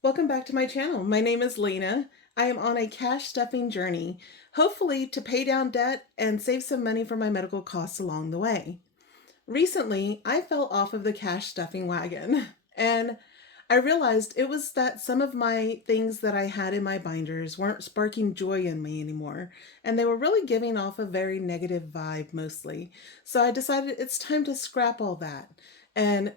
Welcome back to my channel. My name is Lena. I am on a cash stuffing journey, hopefully to pay down debt and save some money for my medical costs along the way. Recently, I fell off of the cash stuffing wagon and I realized it was that some of my things that I had in my binders weren't sparking joy in me anymore, and they were really giving off a very negative vibe mostly. So I decided it's time to scrap all that and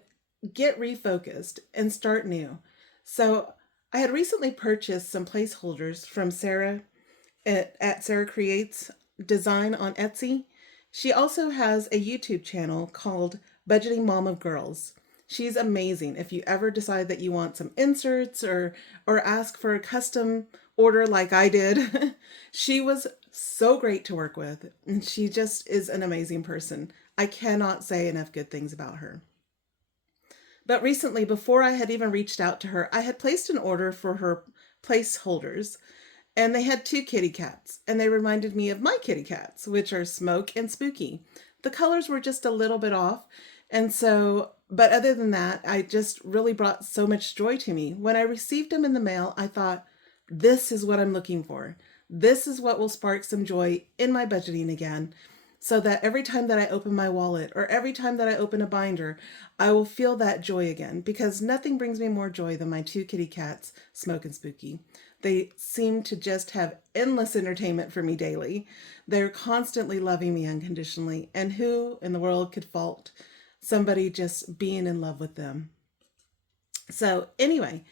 get refocused and start new. So I had recently purchased some placeholders from Sara at Sara Creates Design on Etsy. She also has a YouTube channel called Budgeting Mom of Girls. She's amazing. If you ever decide that you want some inserts or ask for a custom order like I did, she was so great to work with, and she just is an amazing person. I cannot say enough good things about her. But recently, before I had even reached out to her, I had placed an order for her placeholders, and they had two kitty cats, and they reminded me of my kitty cats, which are Smoke and Spooky. The colors were just a little bit off, and so, but other than that, I just really brought so much joy to me. When I received them in the mail, I thought, this is what I'm looking for. This is what will spark some joy in my budgeting again, so that every time that I open my wallet or every time that I open a binder, I will feel that joy again, because nothing brings me more joy than my two kitty cats, Smoke and Spooky. They seem to just have endless entertainment for me daily. They're constantly loving me unconditionally, and who in the world could fault somebody just being in love with them? So, anyway,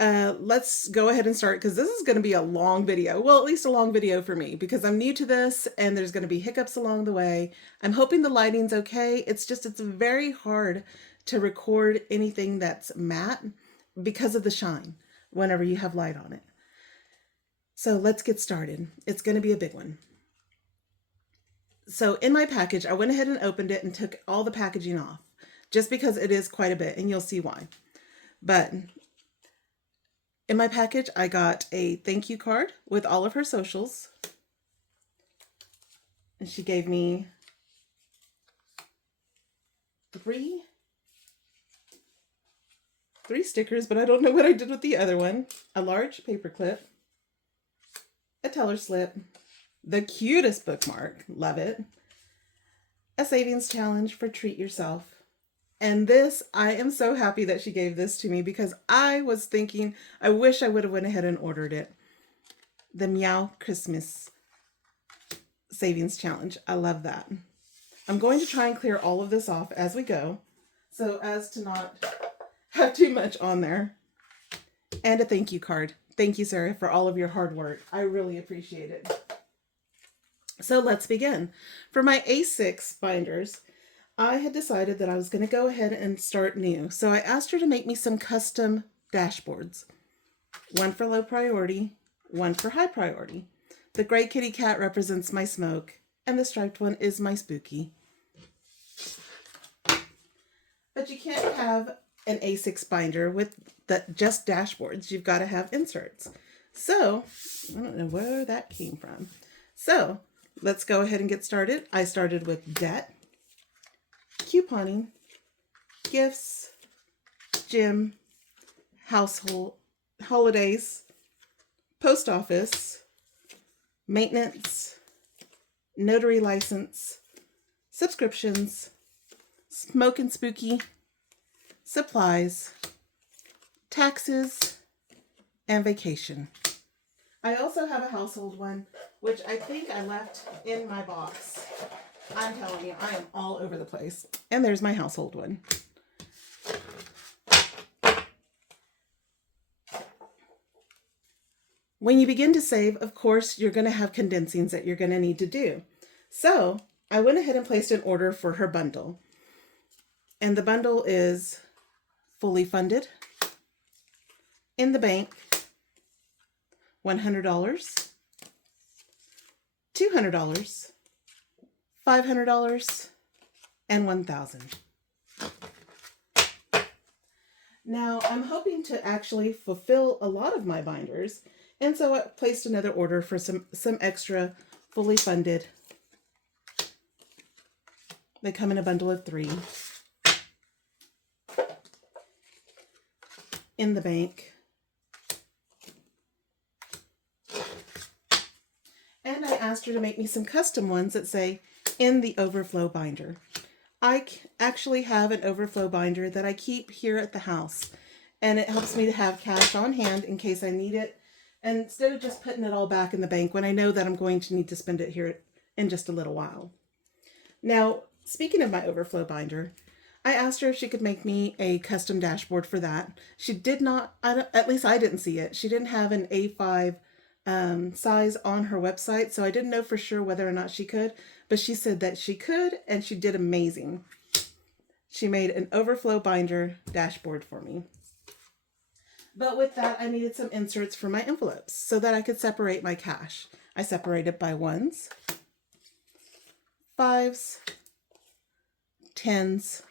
let's go ahead and start, because this is going to be a long video. Well, at least a long video for me, because I'm new to this and there's going to be hiccups along the way. I'm hoping the lighting's okay. It's very hard to record anything that's matte because of the shine whenever you have light on it. So let's get started. It's going to be a big one. So in my package, I went ahead and opened it and took all the packaging off, just because it is quite a bit, and you'll see why. But in my package, I got a thank you card with all of her socials. And she gave me three stickers, but I don't know what I did with the other one. A large paper clip, a teller slip, the cutest bookmark, love it, a savings challenge for treat yourself. And this, I am so happy that she gave this to me, because I was thinking, I wish I would have went ahead and ordered it. The Meow Christmas Savings Challenge. I love that. I'm going to try and clear all of this off as we go, so as to not have too much on there. And a thank you card. Thank you, Sarah, for all of your hard work. I really appreciate it. So let's begin. For my A6 binders, I had decided that I was going to go ahead and start new. So I asked her to make me some custom dashboards. One for low priority, one for high priority. The gray kitty cat represents my Smoke, and the striped one is my Spooky. But you can't have an A6 binder with just dashboards. You've got to have inserts. So, I don't know where that came from. So, let's go ahead and get started. I started with debt, couponing, gifts, gym, household, holidays, post office, maintenance, notary license, subscriptions, Smoke and Spooky, supplies, taxes, and vacation. I also have a household one, which I think I left in my box. I'm telling you, I am all over the place. And there's my household one. When you begin to save, of course, you're going to have condensings that you're going to need to do. So I went ahead and placed an order for her bundle. And the bundle is fully funded, in the bank, $100, $200, $500, and $1,000. Now, I'm hoping to actually fulfill a lot of my binders, and so I placed another order for some extra fully funded. They come in a bundle of 3. In the bank, asked her to make me some custom ones that say, in the overflow binder. I actually have an overflow binder that I keep here at the house, and it helps me to have cash on hand in case I need it, and instead of just putting it all back in the bank when I know that I'm going to need to spend it here in just a little while. Now, speaking of my overflow binder, I asked her if she could make me a custom dashboard for that. She did not, at least I didn't see it. She didn't have an A5 size on her website, so I didn't know for sure whether or not she could, but she said that she could, and she did amazing. She made an overflow binder dashboard for me. But with that, I needed some inserts for my envelopes so that I could separate my cash. I separated by ones, fives, tens,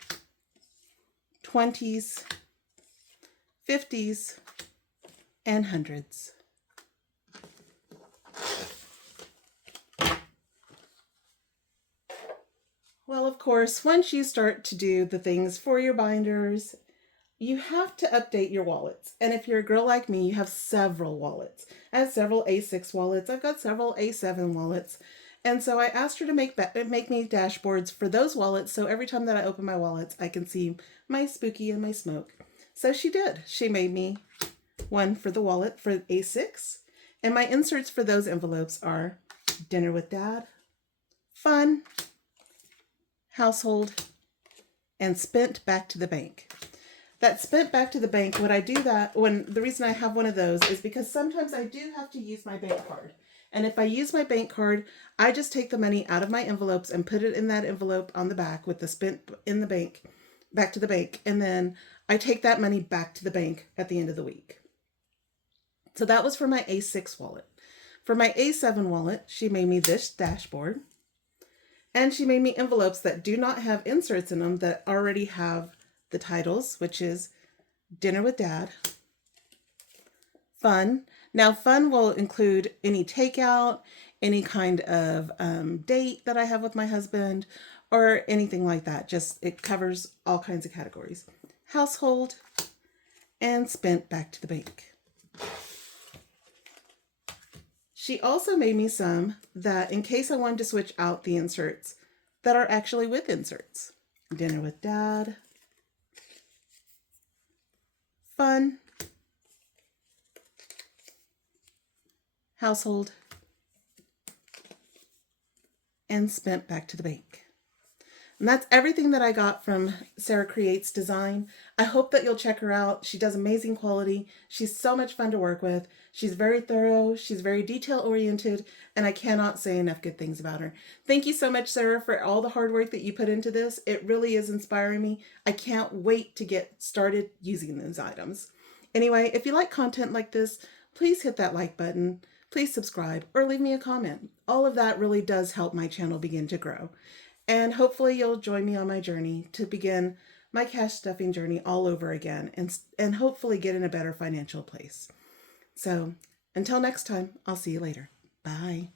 20s, 50s, and hundreds. Well, of course, once you start to do the things for your binders, you have to update your wallets. And if you're a girl like me, you have several wallets. I have several A6 wallets. I've got several A7 wallets. And so I asked her to make me dashboards for those wallets, so every time that I open my wallets, I can see my spooky and my smoke. So she did. She made me one for the wallet for A6. And my inserts for those envelopes are dinner with dad, fun, household, and spent back to the bank. That spent back to the bank, when I do that, the reason I have one of those is because sometimes I do have to use my bank card. And if I use my bank card, I just take the money out of my envelopes and put it in that envelope on the back with the spent in the bank, back to the bank. And then I take that money back to the bank at the end of the week. So that was for my A6 wallet. For my A7 wallet, she made me this dashboard. And she made me envelopes that do not have inserts in them that already have the titles, which is Dinner with Dad, Fun. Now, fun will include any takeout, any kind of date that I have with my husband, or anything like that. Just, it covers all kinds of categories. Household, and spent back to the bank. She also made me some that, in case I wanted to switch out the inserts, that are actually with inserts. Dinner with Dad, Fun, Household, and spent back to the bank. And that's everything that I got from Sara Creates Design. I hope that you'll check her out. She does amazing quality. She's so much fun to work with. She's very thorough. She's very detail-oriented, and I cannot say enough good things about her. Thank you so much, Sara, for all the hard work that you put into this. It really is inspiring me. I can't wait to get started using those items. Anyway, if you like content like this, please hit that like button. Please subscribe or leave me a comment. All of that really does help my channel begin to grow. And hopefully you'll join me on my journey to begin my cash stuffing journey all over again and hopefully get in a better financial place. So until next time, I'll see you later. Bye.